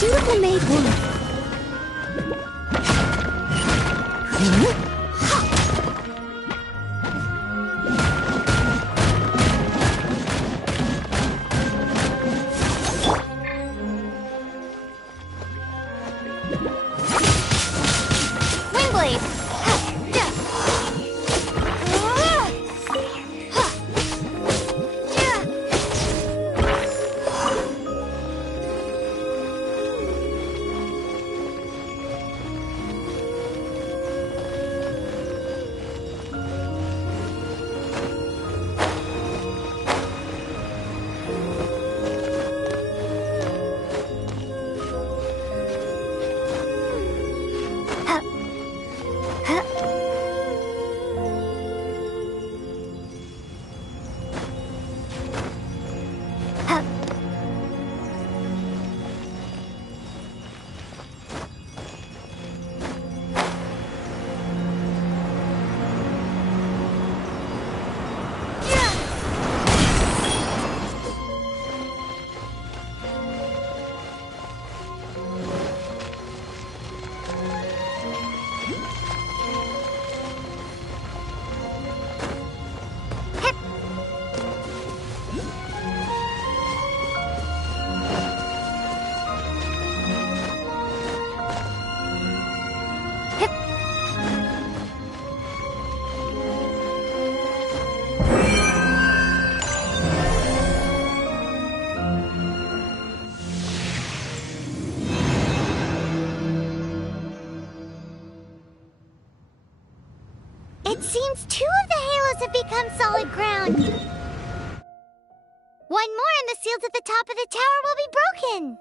Dutiful maid would. It seems 2 of the halos have become solid ground. One more and the seals at the top of the tower will be broken.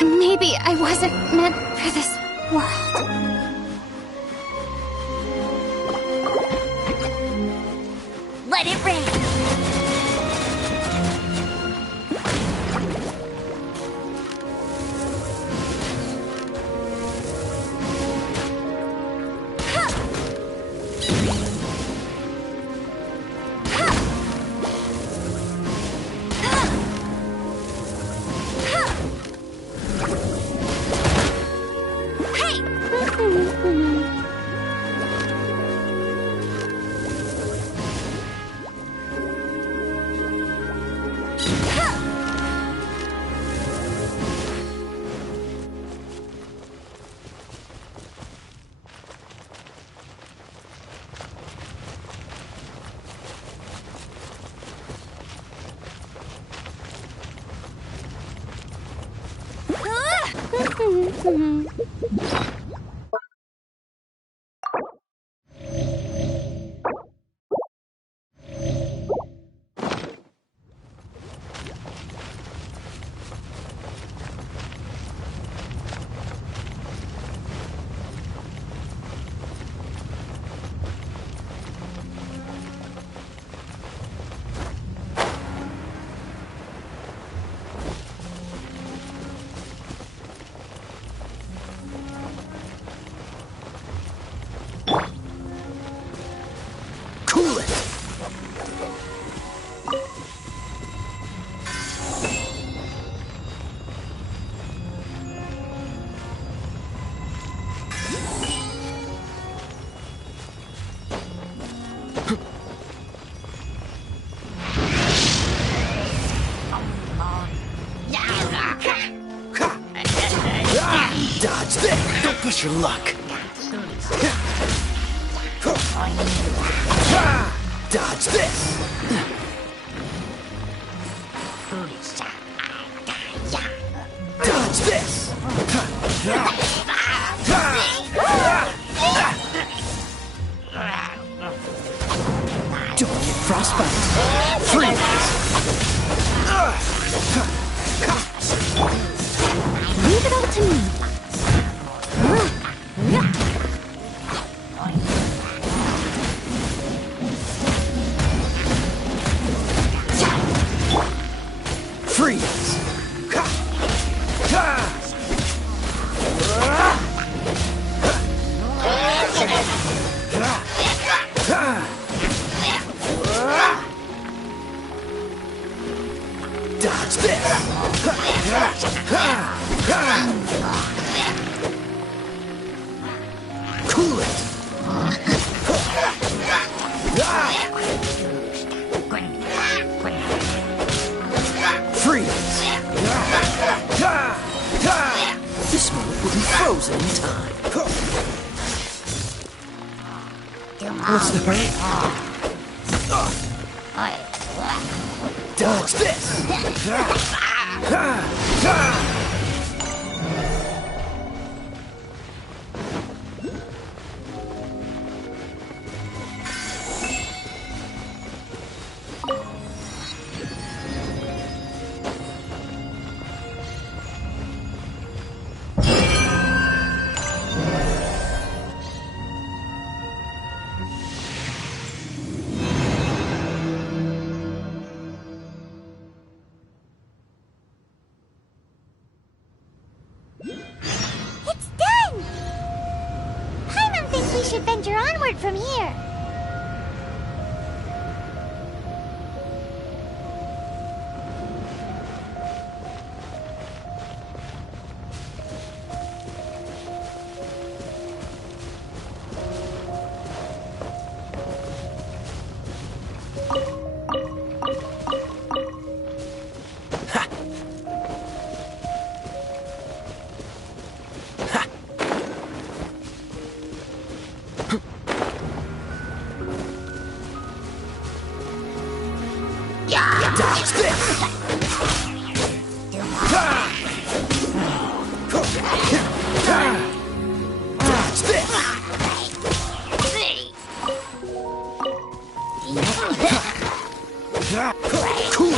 Maybe I wasn't meant for this world. Let it rain! Push your luck. Dodge this. Dodge this. Don't get frostbite. Freeze. Leave it all to me. Freeze. Dodge this. Cool it. Freeze. This moment will be frozen in time. What's the hurry? Dodge this! It's done! Paimon thinks we should venture onward from here. Dodge this! Dodge this! Cool!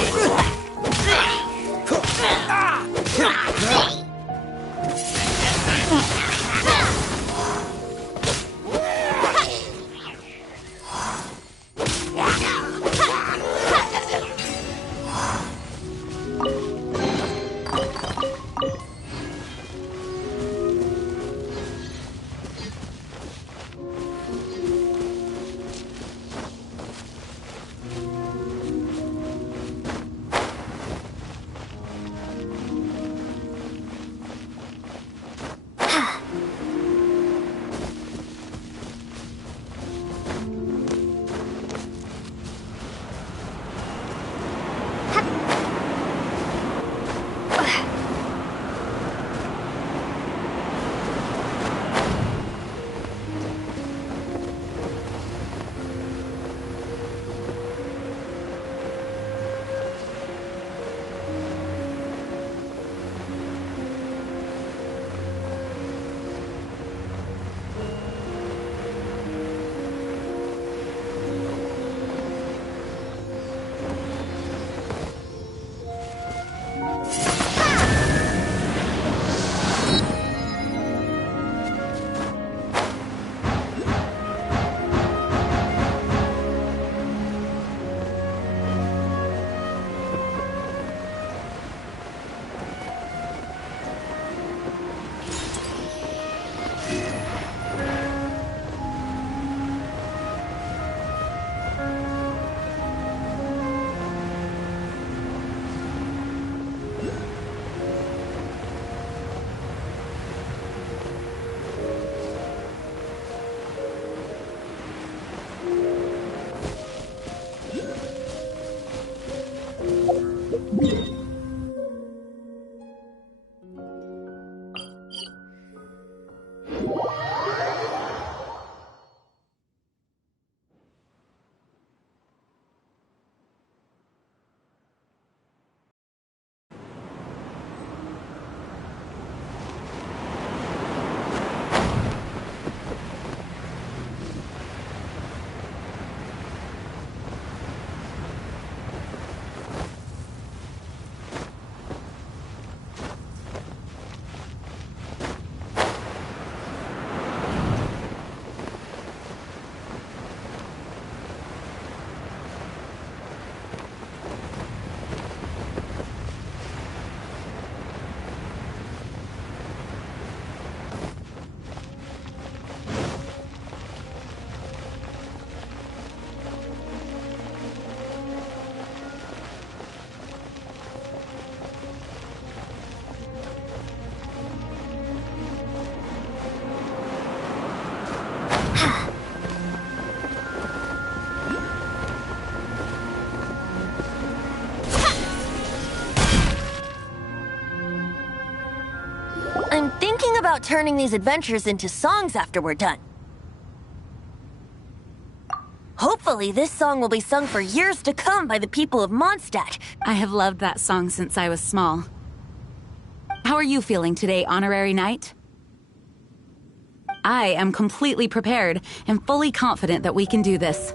I'm thinking about turning these adventures into songs after we're done. Hopefully, this song will be sung for years to come by the people of Mondstadt. I have loved that song since I was small. How are you feeling today, Honorary Knight? I am completely prepared and fully confident that we can do this.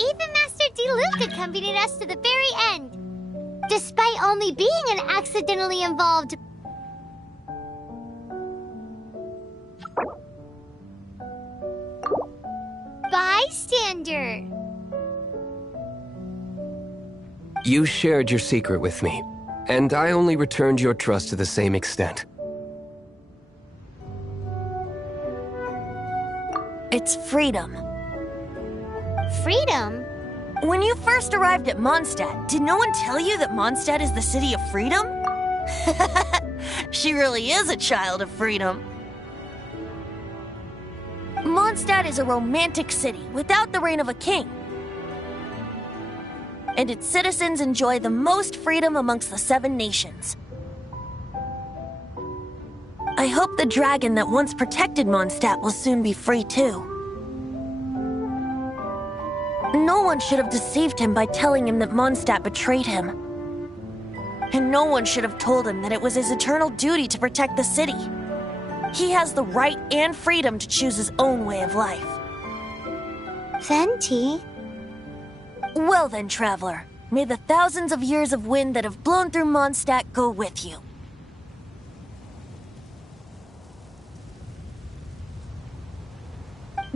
Even Master Diluc accompanied us to the very end, despite only being an accidentally involved bystander. You shared your secret with me, and I only returned your trust to the same extent. It's freedom. Freedom? When you first arrived at Mondstadt, did no one tell you that Mondstadt is the city of freedom? She really is a child of freedom. Mondstadt is a romantic city without the reign of a king. And its citizens enjoy the most freedom amongst the 7 nations. I hope the dragon that once protected Mondstadt will soon be free too. No one should have deceived him by telling him that Mondstadt betrayed him. And no one should have told him that it was his eternal duty to protect the city. He has the right and freedom to choose his own way of life. Venti? Well then, traveler, may the thousands of years of wind that have blown through Mondstadt go with you.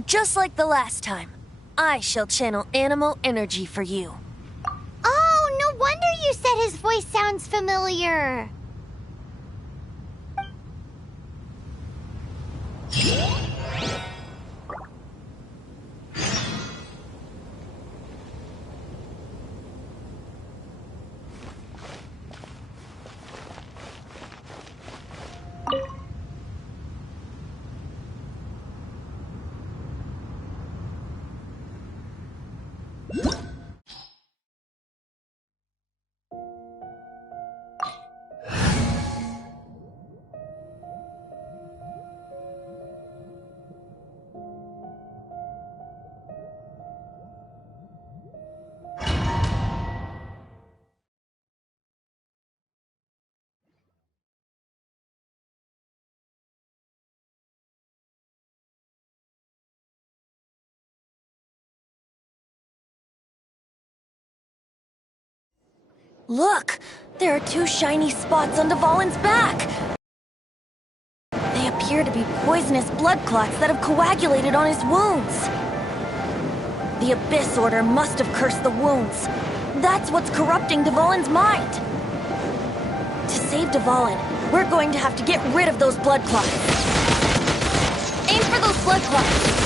Just like the last time, I shall channel animal energy for you. Oh, no wonder you said his voice sounds familiar. Look! There are 2 shiny spots on Dvalin's back! They appear to be poisonous blood clots that have coagulated on his wounds. The Abyss Order must have cursed the wounds. That's what's corrupting Dvalin's mind. To save Dvalin, we're going to have to get rid of those blood clots. Aim for those blood clots!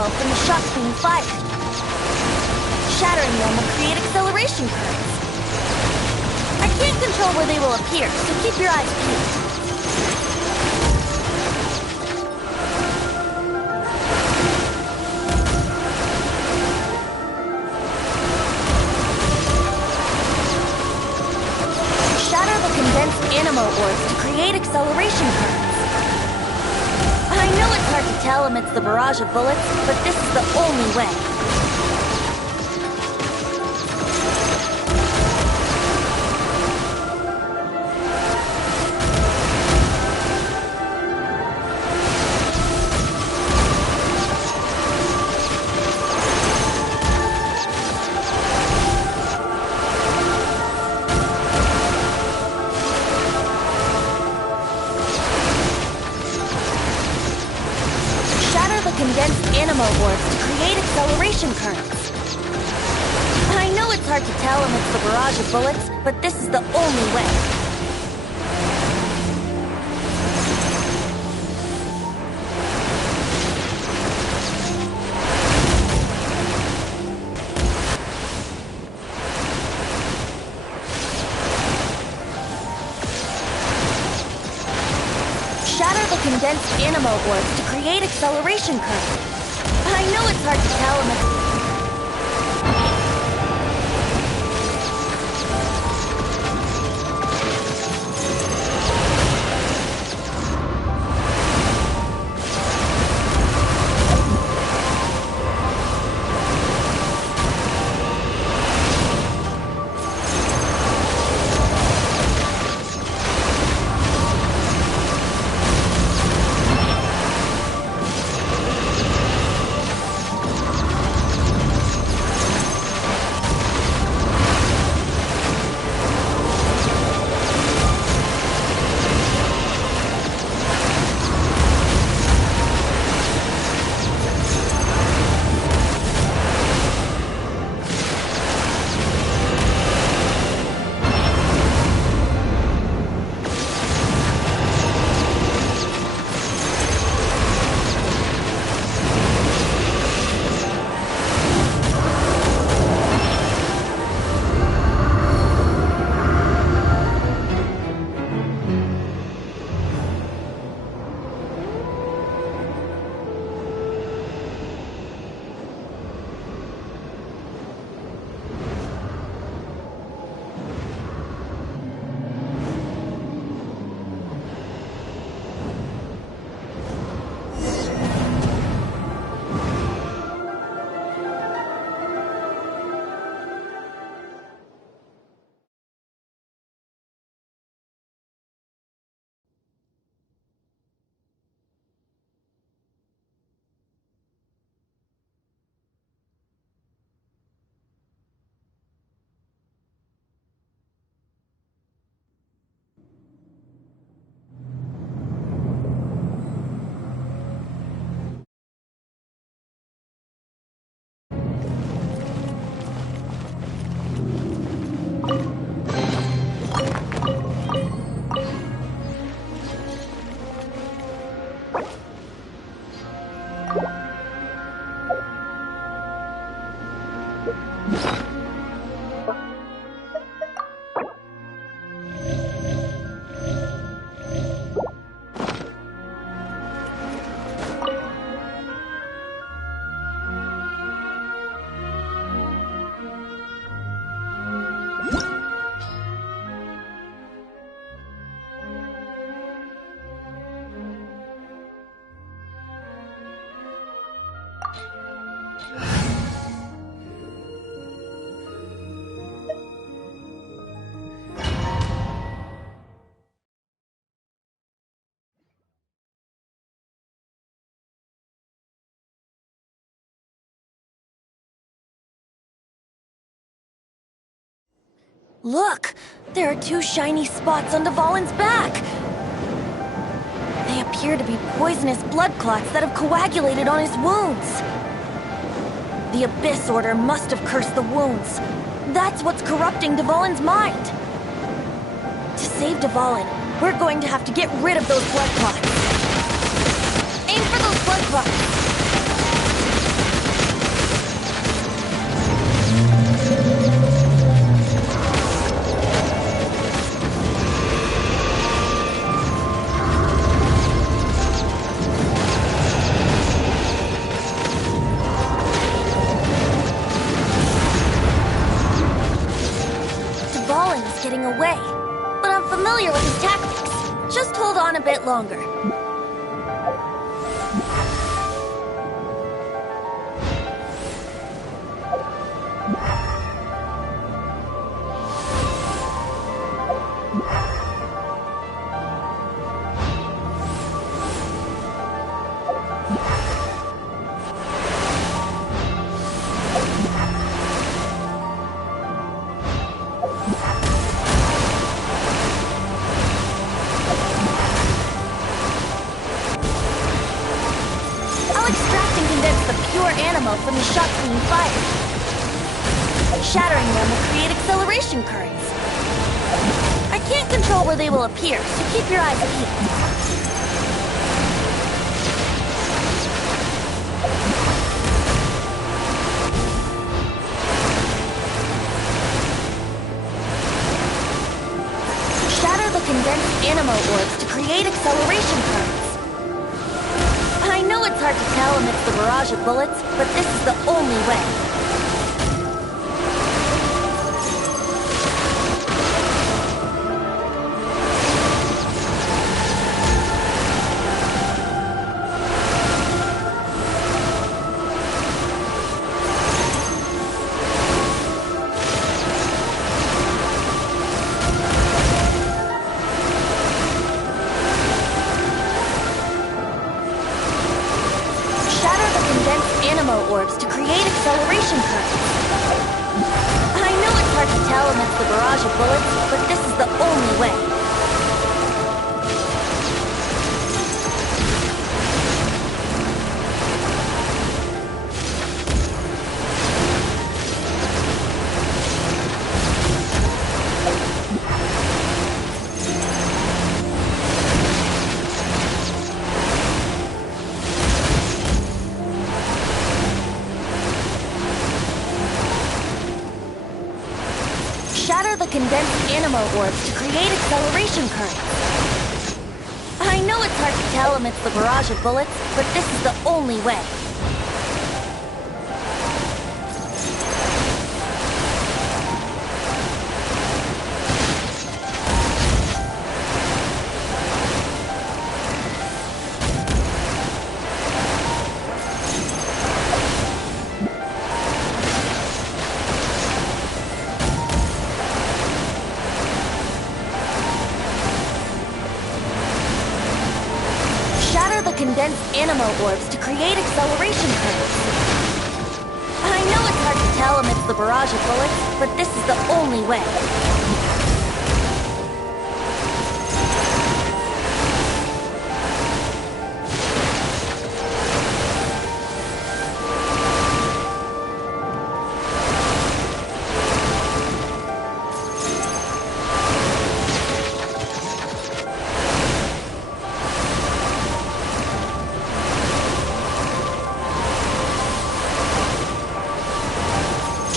From the shots being fired. Shattering them will create acceleration currents. I can't control where they will appear, so keep your eyes peeled. Shatter the condensed animo orbs to create acceleration currents. I know it's hard to tell amidst the barrage of bullets, but this is the only way. Condensed animo orbs to create acceleration currents. I know it's hard to tell amidst the barrage of bullets, but this is the only way. Shatter the condensed animo orbs to create acceleration currents. I know it's hard to tell amidst... Look! There are two shiny spots on Dvalin's back! They appear to be poisonous blood clots that have coagulated on his wounds. The Abyss Order must have cursed the wounds. That's what's corrupting Dvalin's mind. To save Dvalin, we're going to have to get rid of those blood clots. Aim for those blood clots! Getting away, but I'm familiar with his tactics. Just hold on a bit longer. From the shots being fired. Shattering them will create acceleration currents. I can't control where they will appear, so keep your eyes peeled. Shatter the condensed animo orbs to create acceleration currents. I know it's hard to tell amidst the barrage of bullets, but this is the only way. Orbs to create acceleration currents. I know it's hard to tell amidst the barrage of bullets, but this is the only way. Shatter the condensed animo orbs to create acceleration currents. I know it's hard to tell amidst the barrage of bullets, but this is the only way. Condensed animo orbs to create acceleration currents. I know it's hard to tell amidst the barrage of bullets, but this is the only way.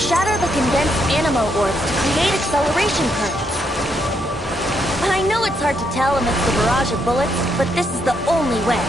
Shatter the condensed animo orbs to create acceleration currents. I know it's hard to tell amidst the barrage of bullets, but this is the only way.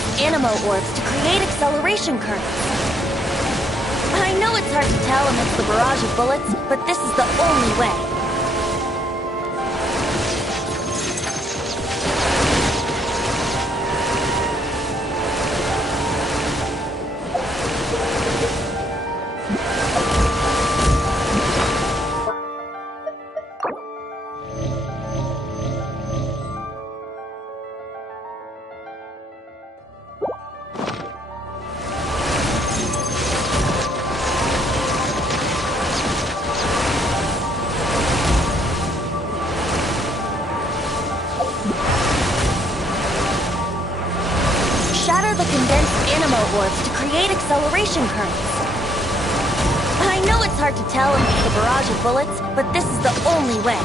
condensed animo orbs to create acceleration currents. I know it's hard to tell amidst the barrage of bullets, but this is the only way. Shatter the condensed animo orbs to create acceleration currents. I know it's hard to tell amidst the barrage of bullets, but this is the only way.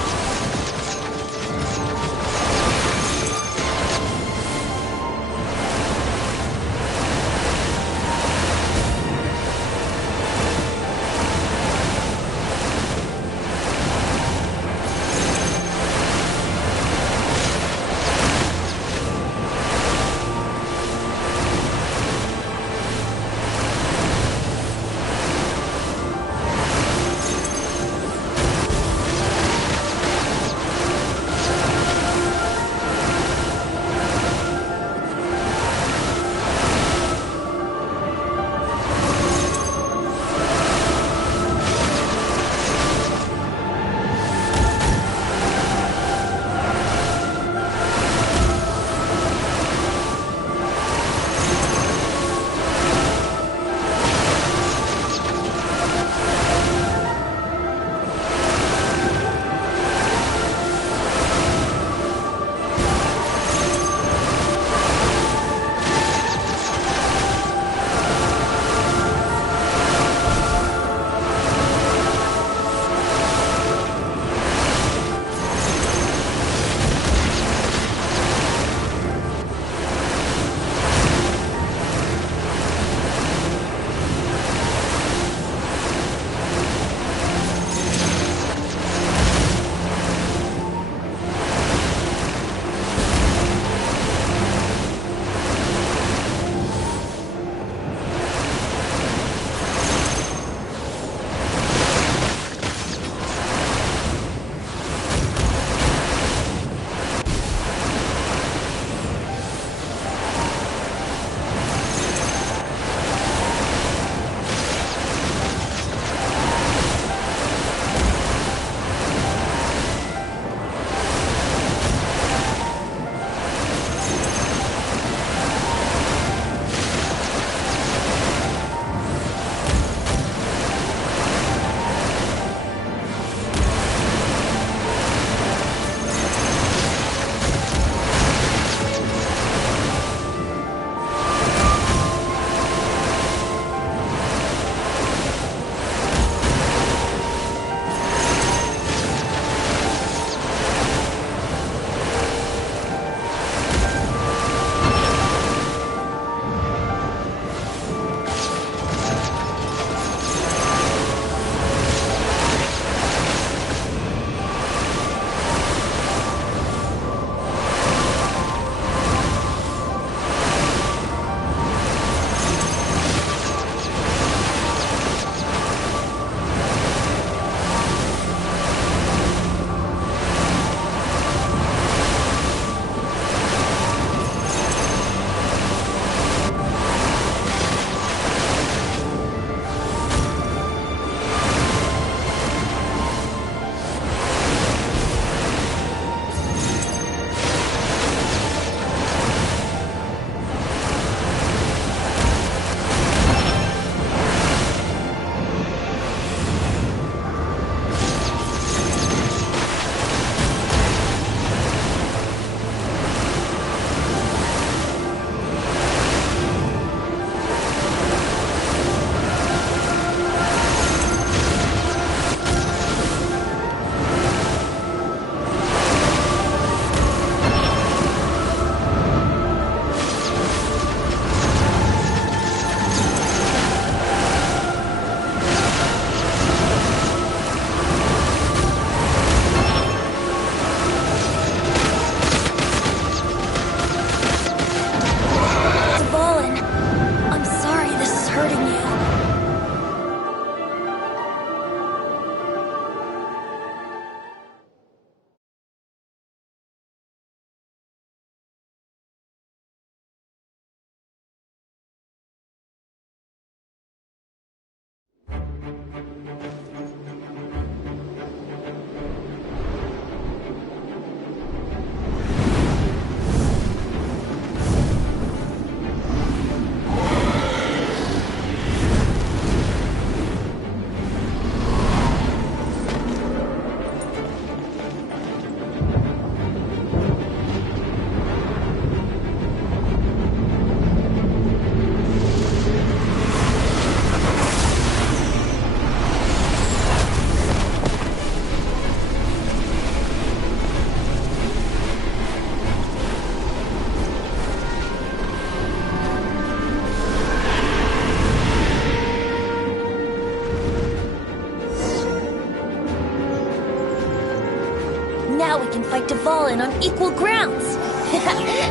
Now we can fight Dvalin on equal grounds.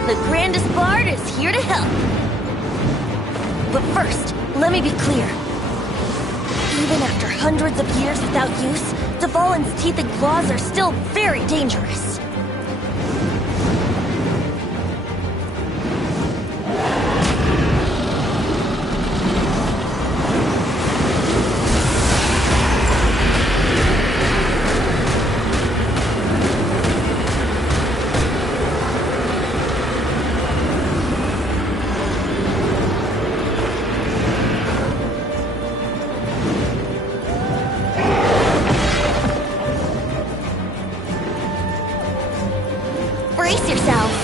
The grandest bard is here to help. But first, let me be clear. Even after hundreds of years without use, Dvalin's teeth and claws are still very dangerous. Brace yourselves!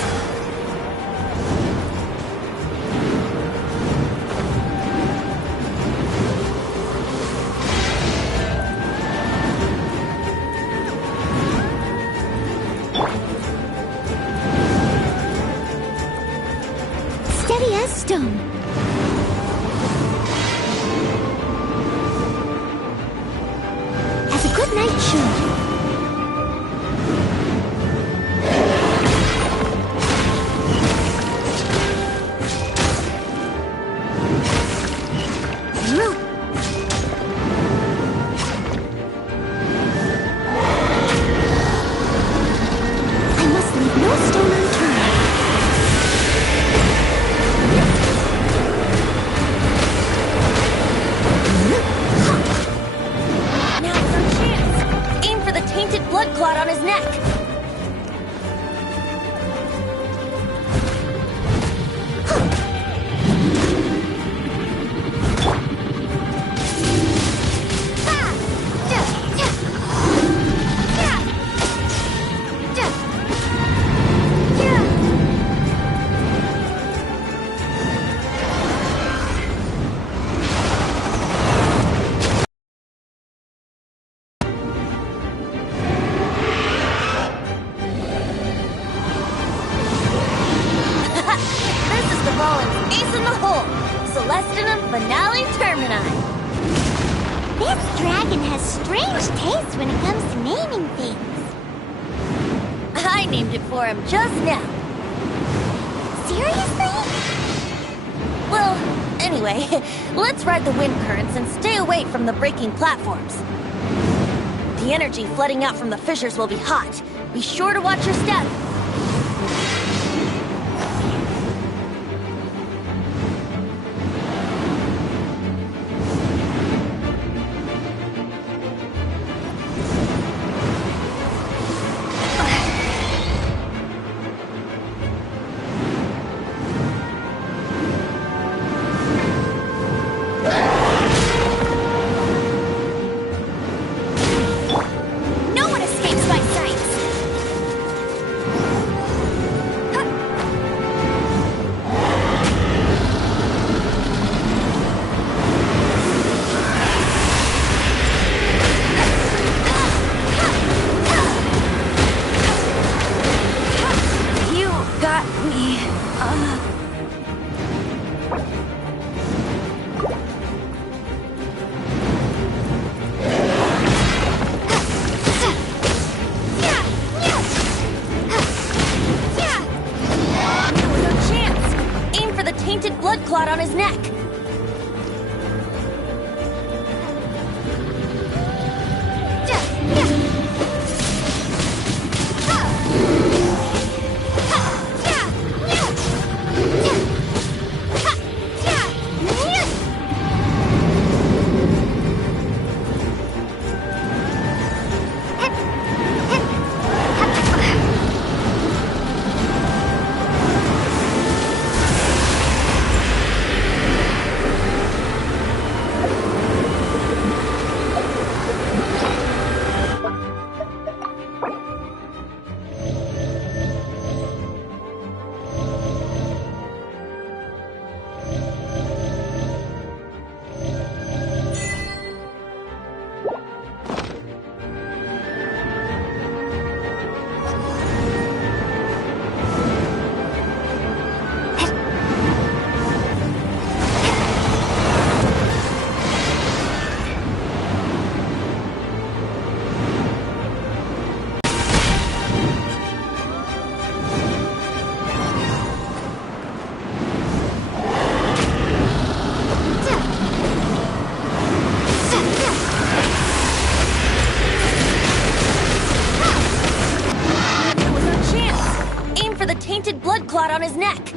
Steady as stone. As a good knight should. Blood clot on his neck. Ace in the hole! Celestinum Finale Termini! This dragon has strange tastes when it comes to naming things. I named it for him just now. Seriously? Well, anyway, let's ride the wind currents and stay away from the breaking platforms. The energy flooding out from the fissures will be hot. Be sure to watch your step. Blood clot on his neck. clot on his neck.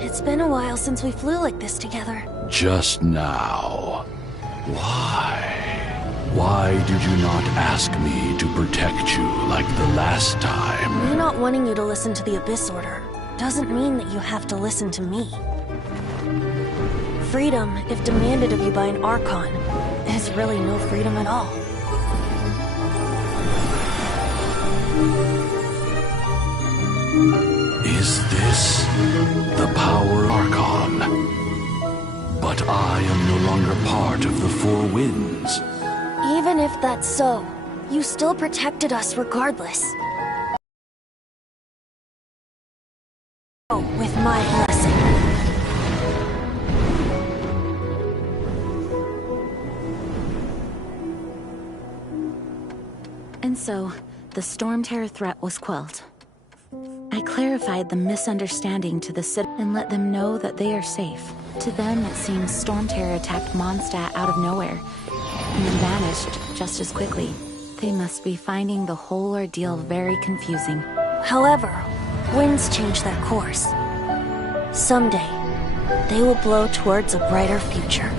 It's been a while since we flew like this together. Just now. Why? Why did you not ask me to protect you like the last time? Me not wanting you to listen to the Abyss Order doesn't mean that you have to listen to me. Freedom, if demanded of you by an Archon, is really no freedom at all. Is this the power of Archon? But I am no longer part of the Four Winds. Even if that's so, you still protected us regardless. Oh, with my blessing. And so, the Storm Terror threat was quelled. I clarified the misunderstanding to the city and let them know that they are safe. To them, it seems Storm Terror attacked Mondstadt out of nowhere, and then vanished just as quickly. They must be finding the whole ordeal very confusing. However, winds change their course. Someday, they will blow towards a brighter future.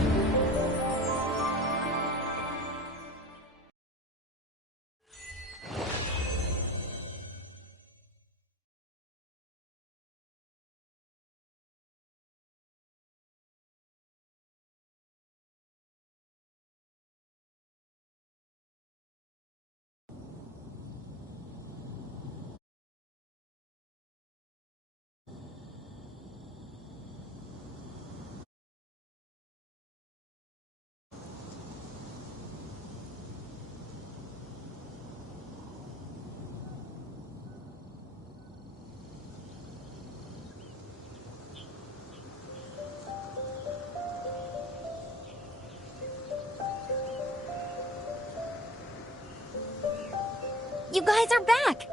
You guys are back!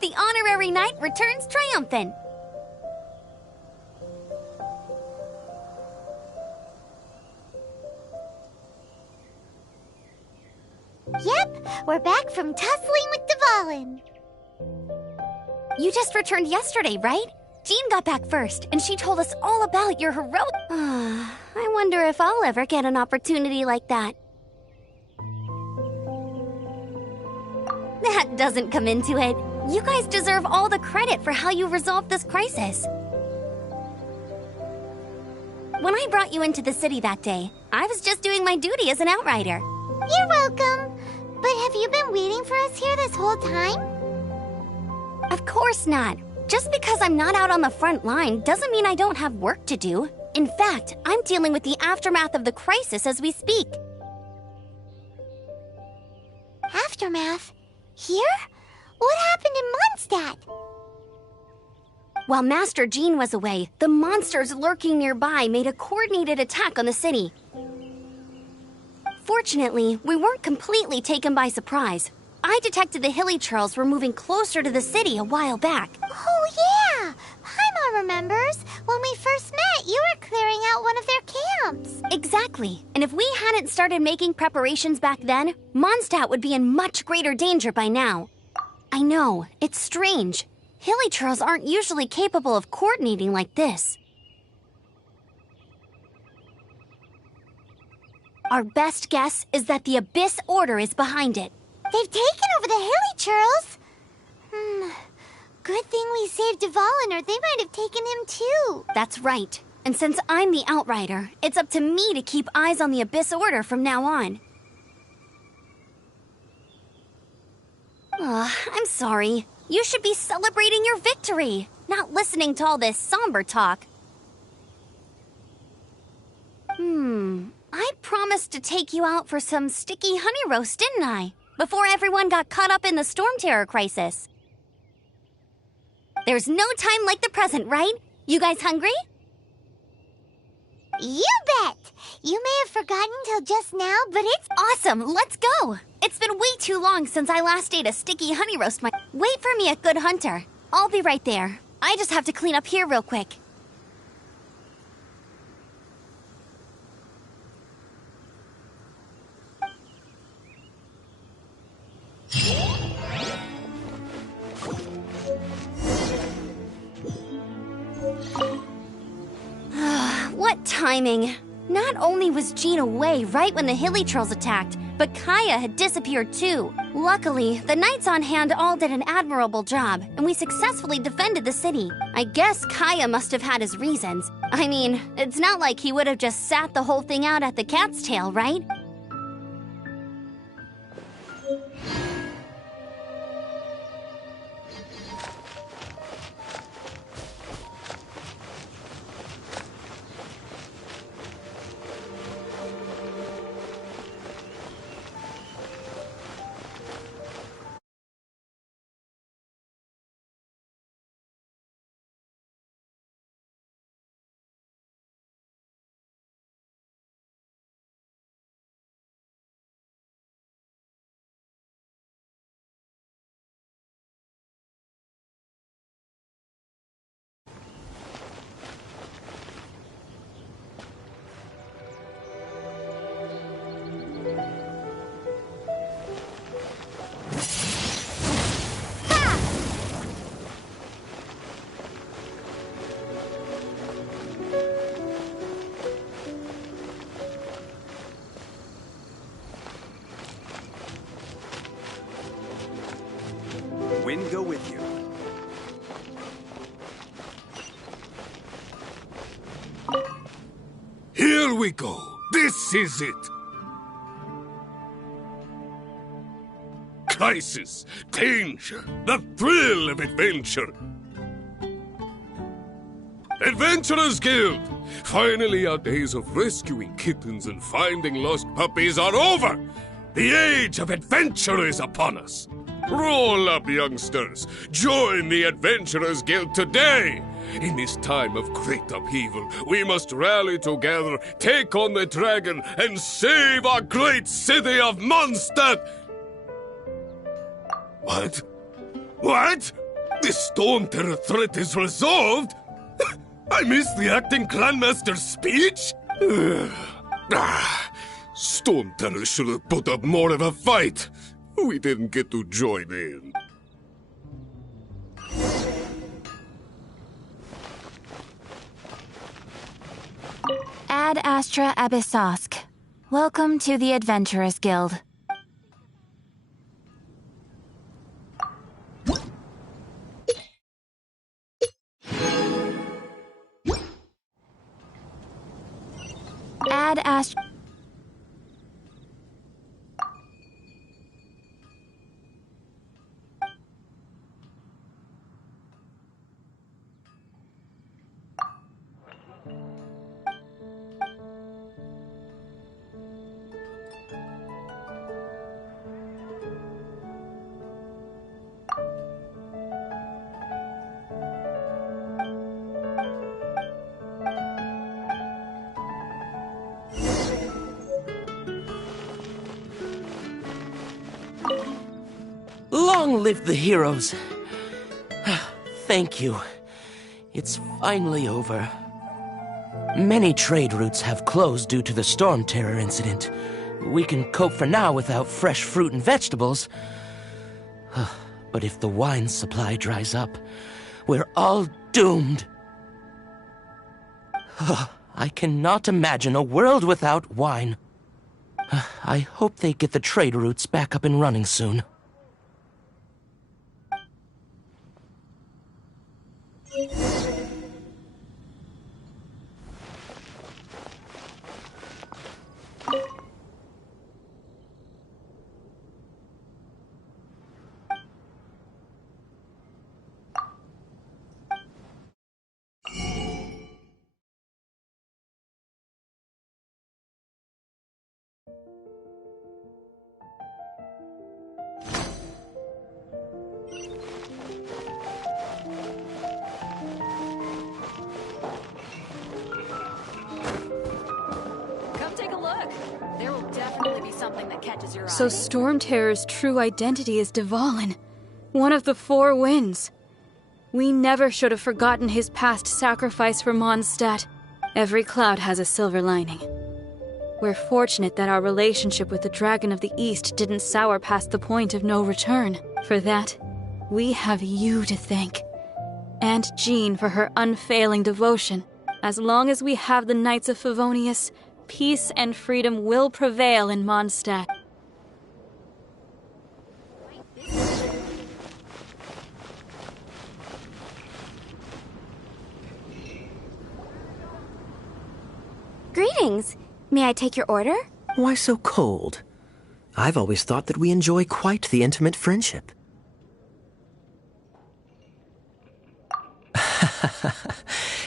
The honorary knight returns triumphant! Yep, we're back from tussling with Dvalin. You just returned yesterday, right? Jean got back first, and she told us all about your heroic... I wonder if I'll ever get an opportunity like that. That doesn't come into it. You guys deserve all the credit for how you resolved this crisis. When I brought you into the city that day, I was just doing my duty as an outrider. You're welcome. But have you been waiting for us here this whole time? Of course not. Just because I'm not out on the front line doesn't mean I don't have work to do. In fact, I'm dealing with the aftermath of the crisis as we speak. Aftermath? Here? What happened in Mondstadt? While Master Jean was away, the monsters lurking nearby made a coordinated attack on the city. Fortunately, we weren't completely taken by surprise. I detected the Hilly Churls were moving closer to the city a while back. Oh yeah! Paimon remembers. When we first met, you were clearing out one of their camps. Exactly. And if we hadn't started making preparations back then, Mondstadt would be in much greater danger by now. I know, it's strange. Hilly Churls aren't usually capable of coordinating like this. Our best guess is that the Abyss Order is behind it. They've taken over the Hilly Churls! Good thing we saved Dvalin, or they might have taken him too. That's right. And since I'm the Outrider, it's up to me to keep eyes on the Abyss Order from now on. I'm sorry. You should be celebrating your victory, not listening to all this somber talk. I promised to take you out for some sticky honey roast, didn't I? Before everyone got caught up in the storm terror crisis. There's no time like the present, right? You guys hungry? You bet! You may have forgotten till just now, but it's Awesome, let's go! It's been way too long since I last ate a sticky honey roast. Wait for me at Good Hunter. I'll be right there. I just have to clean up here real quick. What timing! Not only was Jean away right when the Hilly Trolls attacked, but Kaya had disappeared too. Luckily, the knights on hand all did an admirable job, and we successfully defended the city. I guess Kaya must have had his reasons. I mean, it's not like he would have just sat the whole thing out at the cat's tail, right? Wind go with you. Here we go. This is it. Crisis, danger, the thrill of adventure. Adventurers Guild! Finally, our days of rescuing kittens and finding lost puppies are over! The age of adventure is upon us! Roll up, youngsters! Join the Adventurers Guild today! In this time of great upheaval, we must rally together, take on the dragon, and save our great city of Mondstadt! What? What? The Storm Terror threat is resolved? I missed the acting clanmaster's speech? Storm Terror should have put up more of a fight. We didn't get to join in. Ad Astra Abyssosk. Welcome to the Adventurers Guild. Ad Astra... Long live the heroes. Thank you. It's finally over. Many trade routes have closed due to the Storm Terror incident. We can cope for now without fresh fruit and vegetables. But if the wine supply dries up, we're all doomed. I cannot imagine a world without wine. I hope they get the trade routes back up and running soon. something that catches your eye. So Storm Terror's true identity is Dvalin, one of the Four Winds. We never should have forgotten his past sacrifice for Mondstadt. Every cloud has a silver lining. We're fortunate that our relationship with the Dragon of the East didn't sour past the point of no return. For that, we have you to thank. And Jean for her unfailing devotion. As long as we have the Knights of Favonius, peace and freedom will prevail in Mondstadt. Greetings. May I take your order? Why so cold? I've always thought that we enjoy quite the intimate friendship.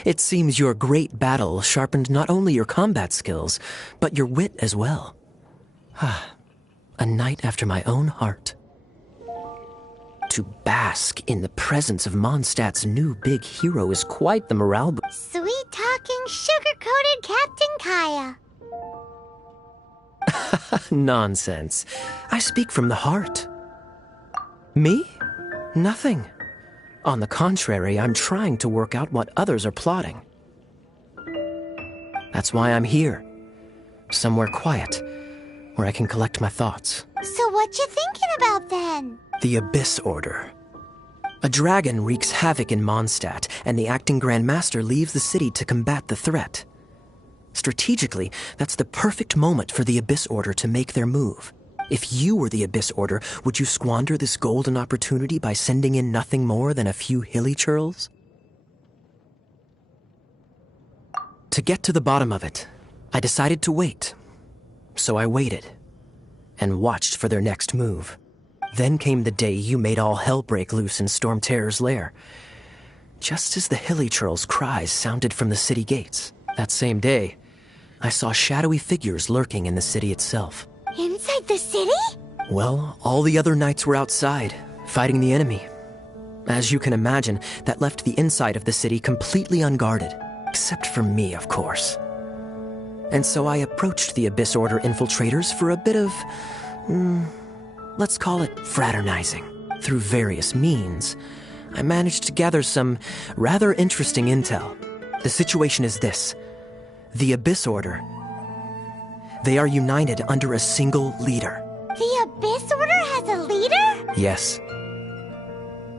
It seems your great battle sharpened not only your combat skills, but your wit as well. A knight after my own heart. To bask in the presence of Mondstadt's new big hero is quite the morale boost. Sweet-talking, sugar-coated Captain Kaya. Nonsense. I speak from the heart. Me? Nothing. On the contrary, I'm trying to work out what others are plotting. That's why I'm here. Somewhere quiet, where I can collect my thoughts. So what you thinking about then? The Abyss Order. A dragon wreaks havoc in Mondstadt, and the acting Grand Master leaves the city to combat the threat. Strategically, that's the perfect moment for the Abyss Order to make their move. If you were the Abyss Order, would you squander this golden opportunity by sending in nothing more than a few hilly churls? To get to the bottom of it, I decided to wait. So I waited, and watched for their next move. Then came the day you made all hell break loose in Storm Terror's lair. Just as the hilly churls' cries sounded from the city gates. That same day, I saw shadowy figures lurking in the city itself. Inside the city? Well, all the other knights were outside, fighting the enemy. As you can imagine, that left the inside of the city completely unguarded. Except for me, of course. And so I approached the Abyss Order infiltrators for a bit of, let's call it fraternizing. Through various means, I managed to gather some rather interesting intel. The situation is this. The Abyss Order, they are united under a single leader. The Abyss Order has a leader? Yes.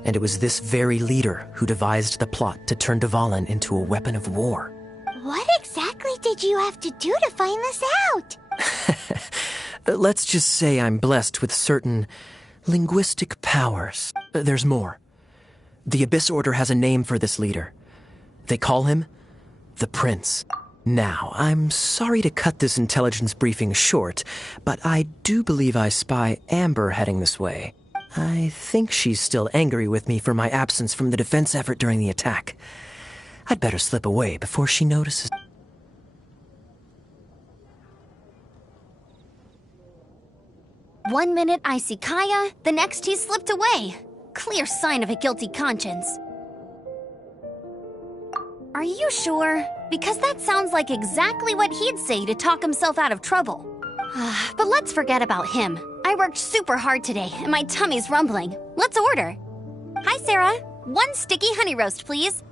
And it was this very leader who devised the plot to turn Dvalin into a weapon of war. What exactly did you have to do to find this out? Let's just say I'm blessed with certain linguistic powers. There's more. The Abyss Order has a name for this leader. They call him the Prince. Now, I'm sorry to cut this intelligence briefing short, but I do believe I spy Amber heading this way. I think she's still angry with me for my absence from the defense effort during the attack. I'd better slip away before she notices. One minute I see Kaya, the next he slipped away. Clear sign of a guilty conscience. Are you sure? Because that sounds like exactly what he'd say to talk himself out of trouble. But let's forget about him. I worked super hard today, and my tummy's rumbling. Let's order. Hi, Sarah. 1 sticky honey roast, please.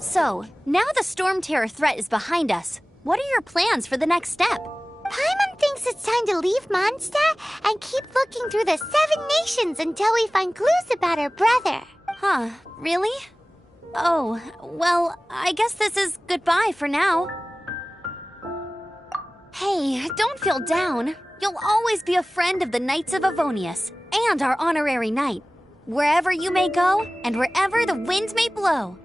So, now the Storm Terror threat is behind us. What are your plans for the next step? Paimon thinks it's time to leave Mondstadt and keep looking through the 7 nations until we find clues about her brother. Huh, really? Oh, well, I guess this is goodbye for now. Hey, don't feel down. You'll always be a friend of the Knights of Avonius, and our honorary knight. Wherever you may go, and wherever the wind may blow.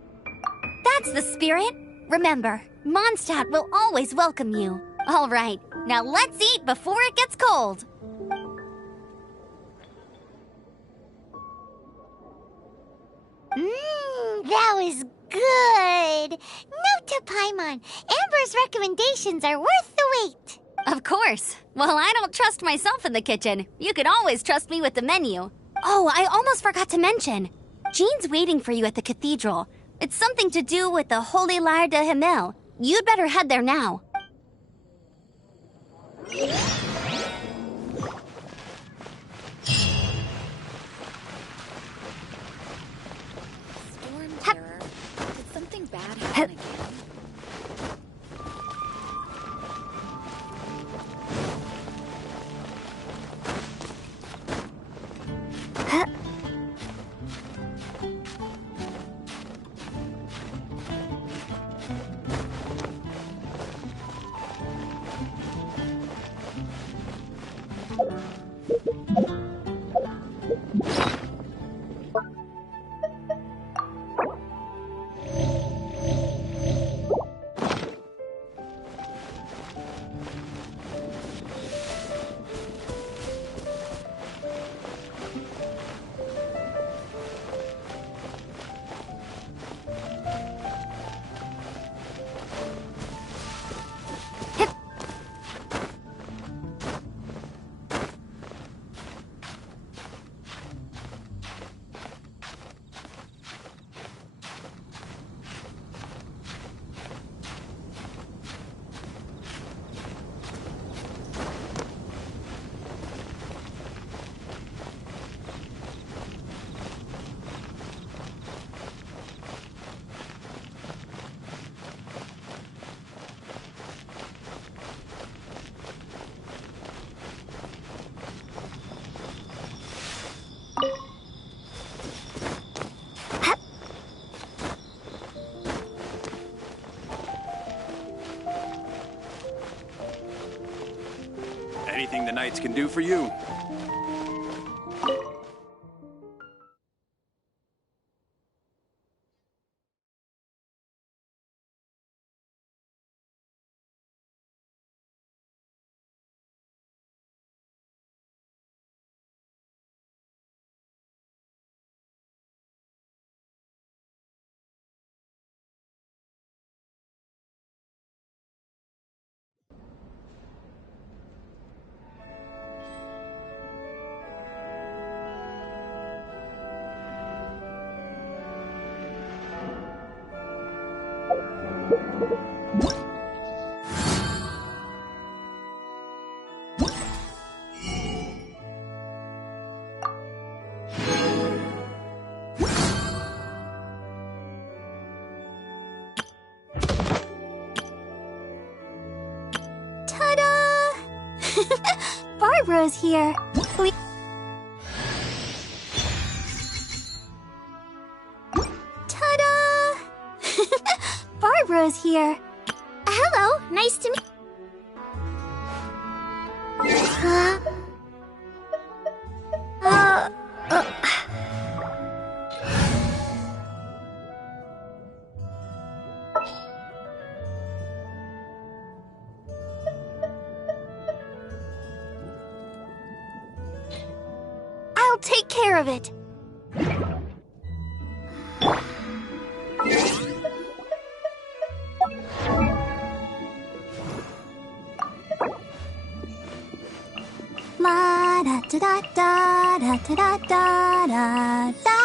That's the spirit. Remember, Mondstadt will always welcome you. All right, now let's eat before it gets cold. That was good. Note to Paimon, Amber's recommendations are worth the wait. Of course. Well, I don't trust myself in the kitchen. You can always trust me with the menu. Oh, I almost forgot to mention. Jean's waiting for you at the cathedral. It's something to do with the Holy Lyre de Himmel. You'd better head there now. Storm terror. Did something bad happen again? Anything the Knights can do for you. Barbara's here. Ta-da! Barbara's here. Hello, nice to meet. Huh? I'll take care of it. La da da da da da da da da da.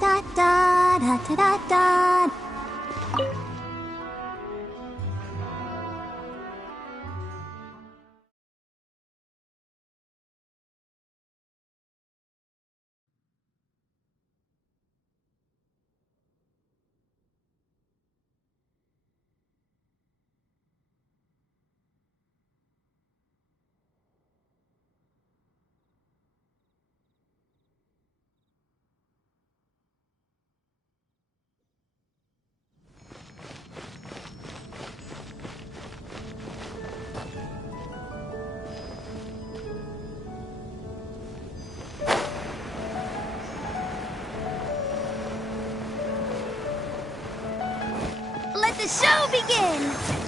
da da da da da da. Let the show begin!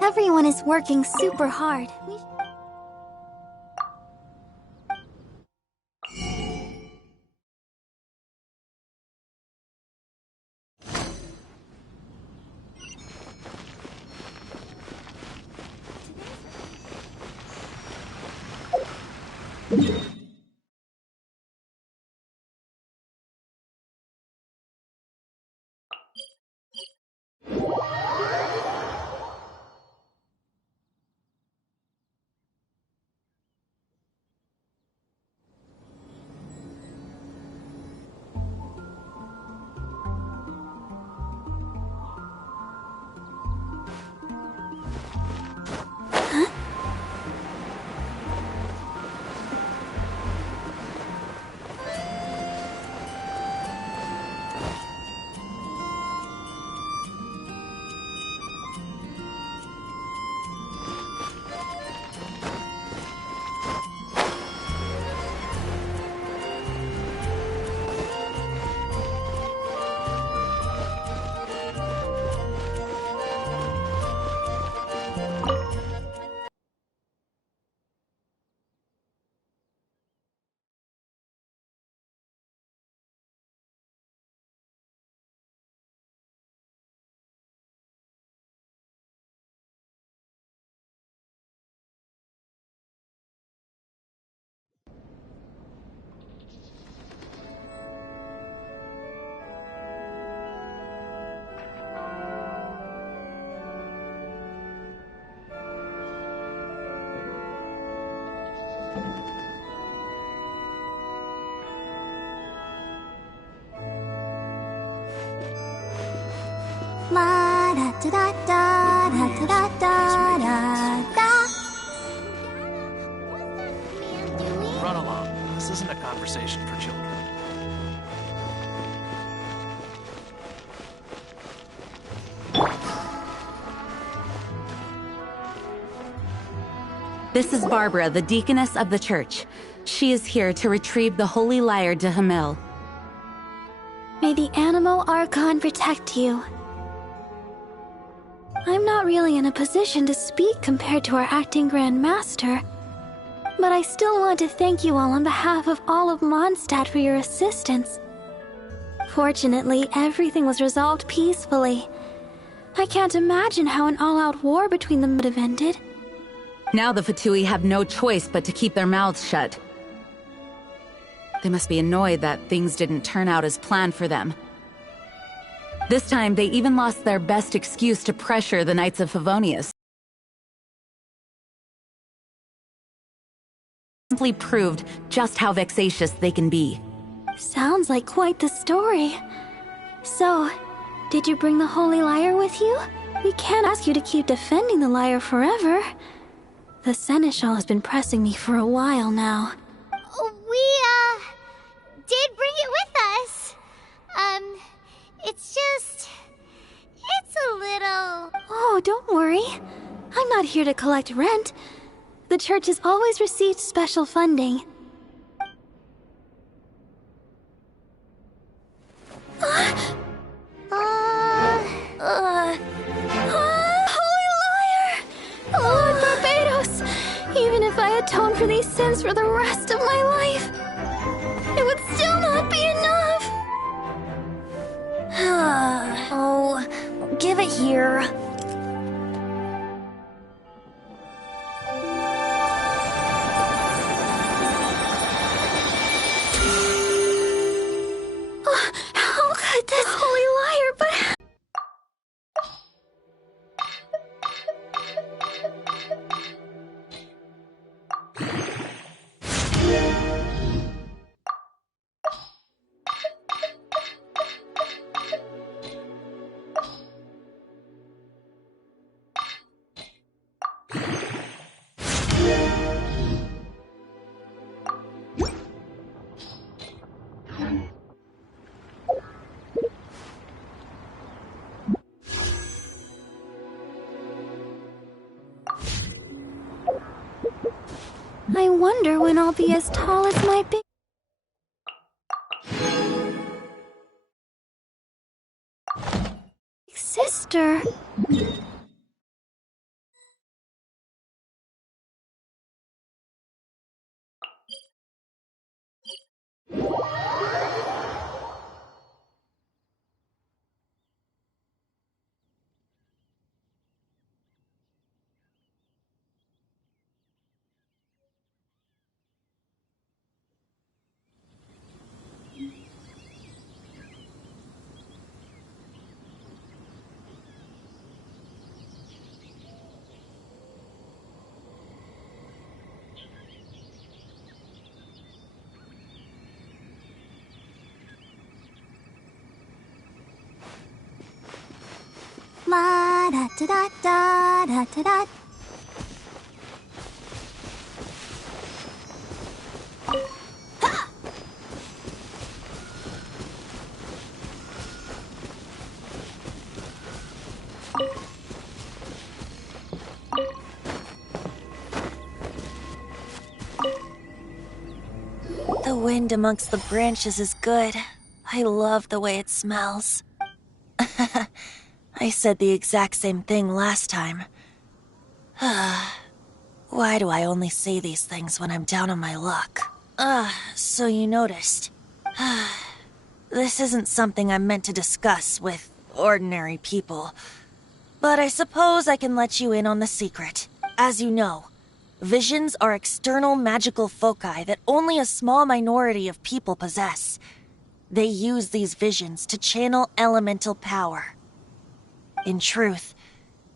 Everyone is working super hard. Run along. This isn't a conversation for children. This is Barbara, the deaconess of the church. She is here to retrieve the Holy Lyre de Hamel. May the Animo Archon protect you. I'm not really in a position to speak compared to our acting Grand Master, but I still want to thank you all on behalf of all of Mondstadt for your assistance. Fortunately, everything was resolved peacefully. I can't imagine how an all-out war between them would have ended. Now the Fatui have no choice but to keep their mouths shut. They must be annoyed that things didn't turn out as planned for them. This time, they even lost their best excuse to pressure the Knights of Favonius. Simply proved just how vexatious they can be. Sounds like quite the story. So, did you bring the Holy Lyre with you? We can't ask you to keep defending the lyre forever. The Seneschal has been pressing me for a while now. We, did bring it with us. It's a little... Oh, don't worry. I'm not here to collect rent. The church has always received special funding. Holy Lyre! Lord Barbados! Even if I atone for these sins for the rest of my life, it would still not be enough! Oh, give it here. How could this Holy Lyre, but... I wonder when I'll be as tall as my big sister. La da da da da da da da. The wind amongst the branches is good. I love the way it smells. I said the exact same thing last time. Why do I only say these things when I'm down on my luck? So you noticed. This isn't something I'm meant to discuss with ordinary people. But I suppose I can let you in on the secret. As you know, visions are external magical foci that only a small minority of people possess. They use these visions to channel elemental power. In truth,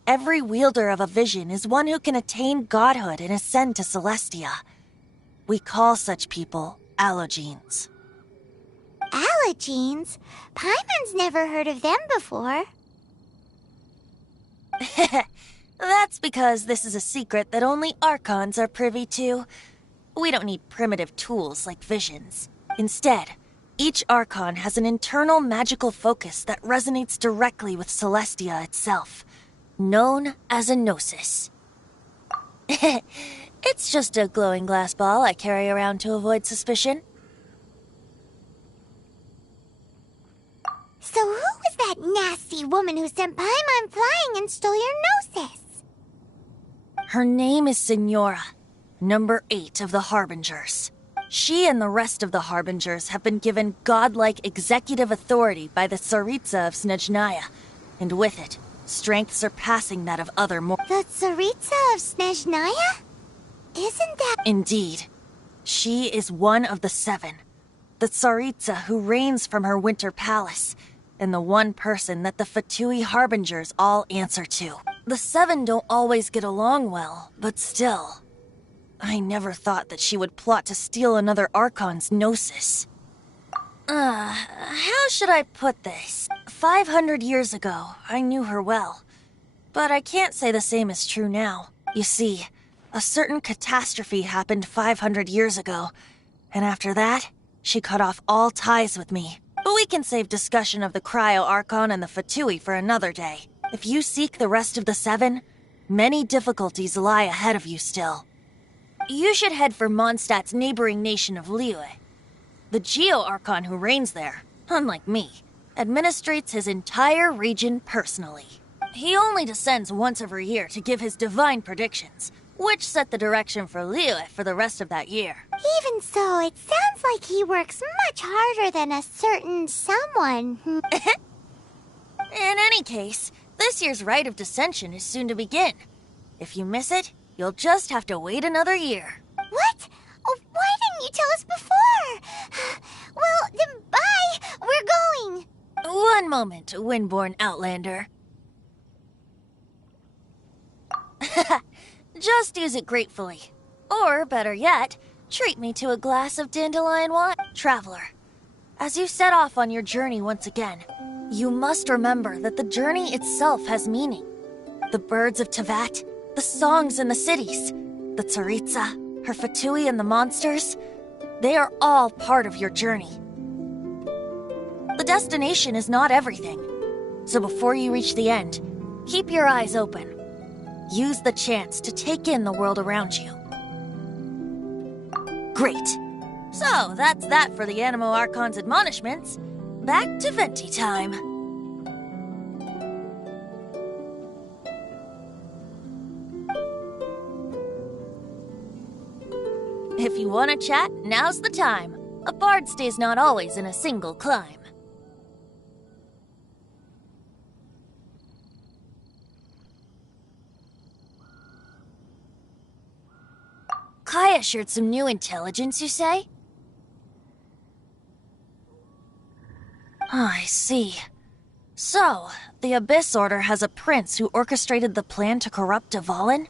every wielder of a vision is one who can attain godhood and ascend to Celestia. We call such people allogenes. Allogenes? Paimon's never heard of them before. That's because this is a secret that only Archons are privy to. We don't need primitive tools like visions. Instead, each Archon has an internal magical focus that resonates directly with Celestia itself, known as a Gnosis. It's just a glowing glass ball I carry around to avoid suspicion. So who was that nasty woman who sent Paimon flying and stole your Gnosis? Her name is Signora, number 8 of the Harbingers. She and the rest of the Harbingers have been given godlike executive authority by the Tsaritsa of Snezhnaya, and with it, strength surpassing that of other The Tsaritsa of Snezhnaya? Isn't that— Indeed. She is one of the 7. The Tsaritsa who reigns from her winter palace, and the one person that the Fatui Harbingers all answer to. The 7 don't always get along well, but still. I never thought that she would plot to steal another Archon's Gnosis. How should I put this? 500 years ago, I knew her well. But I can't say the same is true now. You see, a certain catastrophe happened 500 years ago, and after that, she cut off all ties with me. But we can save discussion of the Cryo Archon and the Fatui for another day. If you seek the rest of the 7, many difficulties lie ahead of you still. You should head for Mondstadt's neighboring nation of Liyue. The Geo-Archon who reigns there, unlike me, administrates his entire region personally. He only descends once every year to give his divine predictions, which set the direction for Liyue for the rest of that year. Even so, it sounds like he works much harder than a certain someone. In any case, this year's Rite of Descension is soon to begin. If you miss it, you'll just have to wait another year. What? Oh, why didn't you tell us before? Well, then bye! We're going! One moment, Windborn Outlander. Just use it gratefully. Or, better yet, treat me to a glass of dandelion wine. Traveler, as you set off on your journey once again, you must remember that the journey itself has meaning. The birds of Tevat, the songs in the cities, the Tsaritsa, her Fatui and the monsters, they are all part of your journey. The destination is not everything, so before you reach the end, keep your eyes open. Use the chance to take in the world around you. Great. So, that's that for the Animo Archon's admonishments. Back to Venti time. If you want to chat, now's the time. A bard stays not always in a single clime. Kaya shared some new intelligence, you say? I see. So, the Abyss Order has a prince who orchestrated the plan to corrupt Dvalin?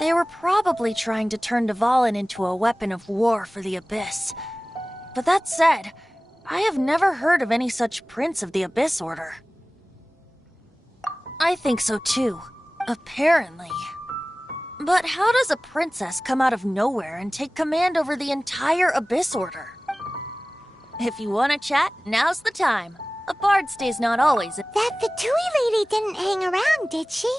They were probably trying to turn Dvalin into a weapon of war for the Abyss. But that said, I have never heard of any such prince of the Abyss Order. I think so too, apparently. But how does a princess come out of nowhere and take command over the entire Abyss Order? If you want to chat, now's the time. A bard stays not always. That Fatui lady didn't hang around, did she?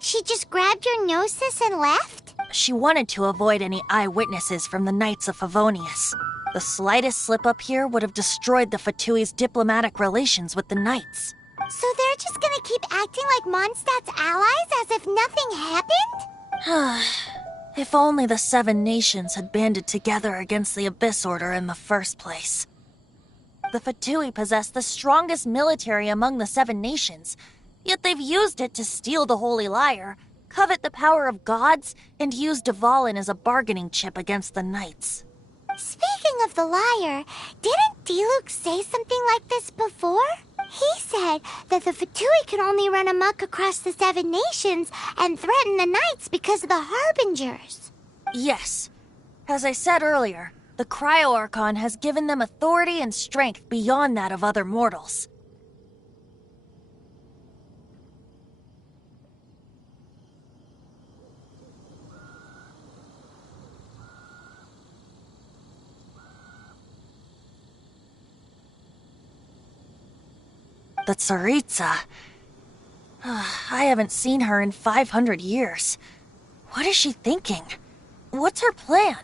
She just grabbed your Gnosis and left? She wanted to avoid any eyewitnesses from the Knights of Favonius. The slightest slip-up here would have destroyed the Fatui's diplomatic relations with the Knights. So they're just gonna keep acting like Mondstadt's allies as if nothing happened? If only the 7 nations had banded together against the Abyss Order in the first place. The Fatui possess the strongest military among the 7 nations, yet they've used it to steal the Holy Lyre, covet the power of gods, and use Dvalin as a bargaining chip against the knights. Speaking of the lyre, didn't Diluc say something like this before? He said that the Fatui can only run amok across the 7 nations and threaten the knights because of the Harbingers. Yes. As I said earlier, the Cryo-Archon has given them authority and strength beyond that of other mortals. The Tsaritsa. I haven't seen her in 500 years. What is she thinking? What's her plan?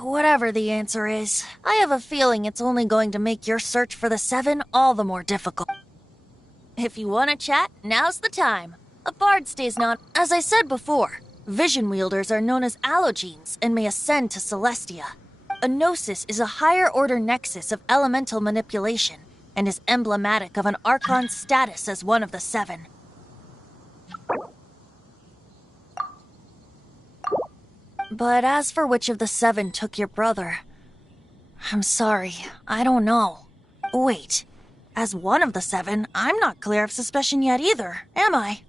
Whatever the answer is, I have a feeling it's only going to make your search for the 7 all the more difficult. If you want to chat, now's the time. A bard stays not. As I said before, vision wielders are known as allogenes and may ascend to Celestia. A gnosis is a higher-order nexus of elemental manipulation and is emblematic of an Archon's status as one of the 7. But as for which of the 7 took your brother, I'm sorry, I don't know. Wait, as one of the 7, I'm not clear of suspicion yet either, am I?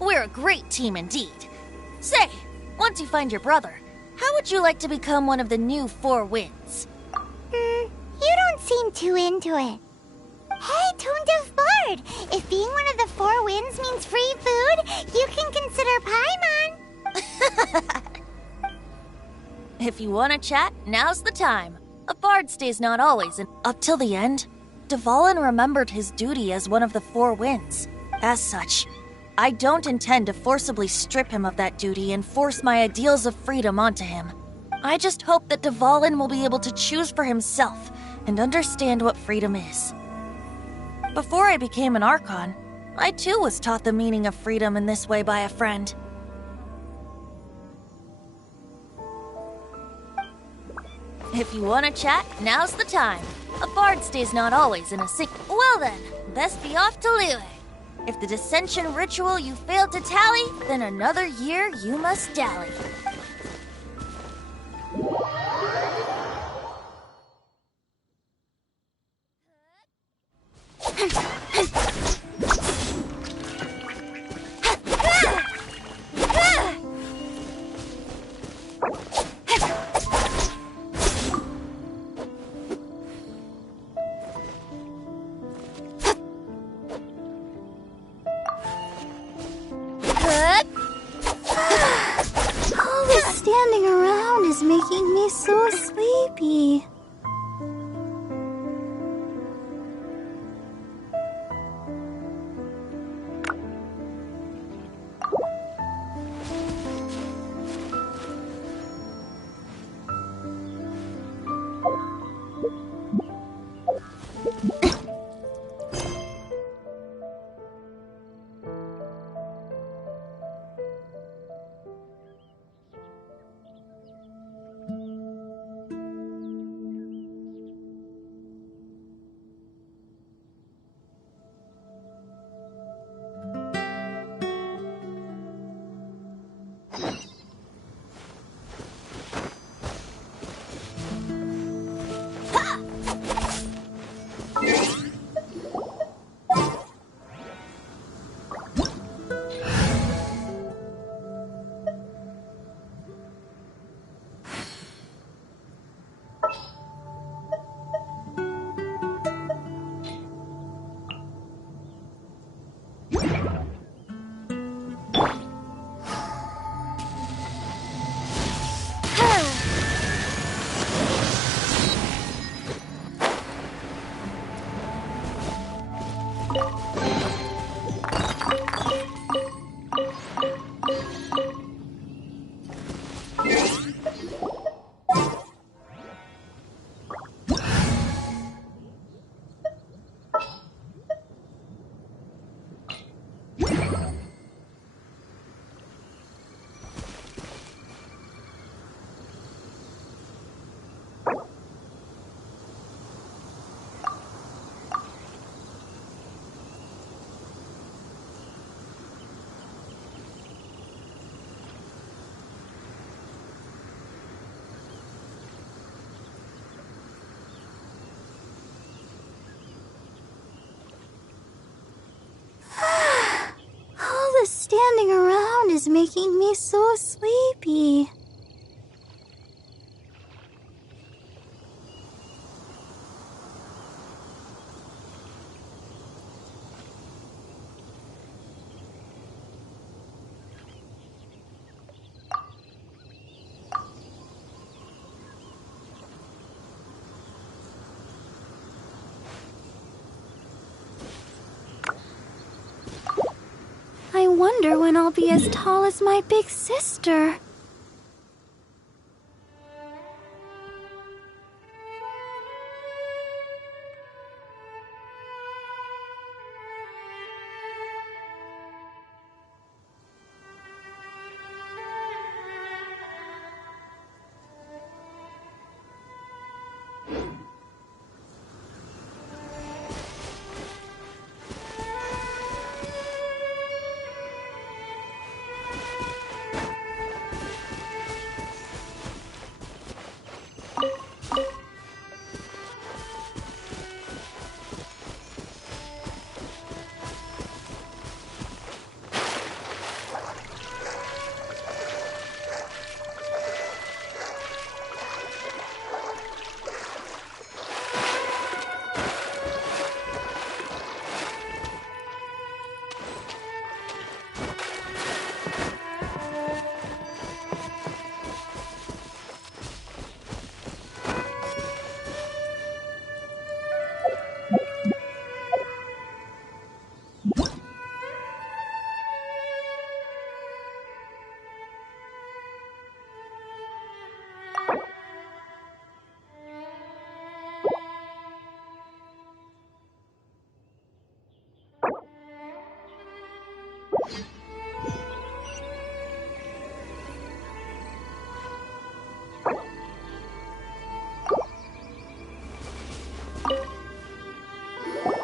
We're a great team indeed. Say, once you find your brother, how would you like to become one of the new 4 winds? You don't seem too into it. Hey, Tone Deaf Bard! If being one of the 4 winds means free food, you can consider Paimon. If you want to chat, now's the time. A bard stays not always, and up till the end, Dvalin remembered his duty as one of the 4 winds. As such, I don't intend to forcibly strip him of that duty and force my ideals of freedom onto him. I just hope that Dvalin will be able to choose for himself and understand what freedom is. Before I became an Archon, I too was taught the meaning of freedom in this way by a friend. If you want to chat, now's the time. A bard stays not always in a sick. Well then, best be off to Liyue. If the dissension ritual you failed to tally, then another year you must dally. All this standing around is making me so sleepy. Standing around is making me so sleepy. I wonder when I'll be as tall as my big sister.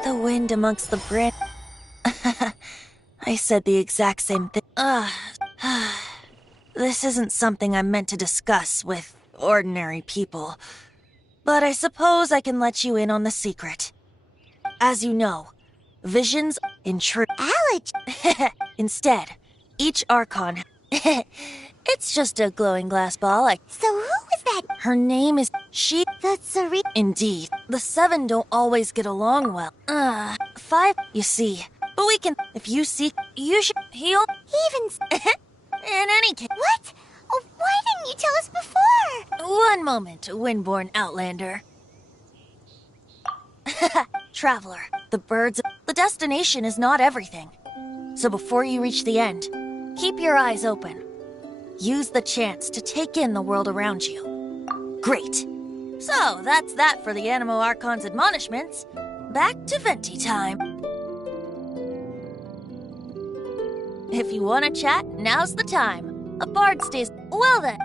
The wind amongst the brit. I said the exact same thing. This isn't something I'm meant to discuss with ordinary people, but I suppose I can let you in on the secret. As you know, visions intrude. Ouch! Instead, each Archon. It's just a glowing glass ball. So who is that? Her name is she. That's Sari. Indeed. The 7 don't always get along well. 5, you see. But we can. If you seek, you should heal. In any case... What? Oh, why didn't you tell us before? One moment, Windborn Outlander. Traveler, the birds... The destination is not everything. So before you reach the end, keep your eyes open. Use the chance to take in the world around you. Great. So, that's that for the Animo Archon's admonishments. Back to Venti time. If you want to chat, now's the time. A bard stays... Well then,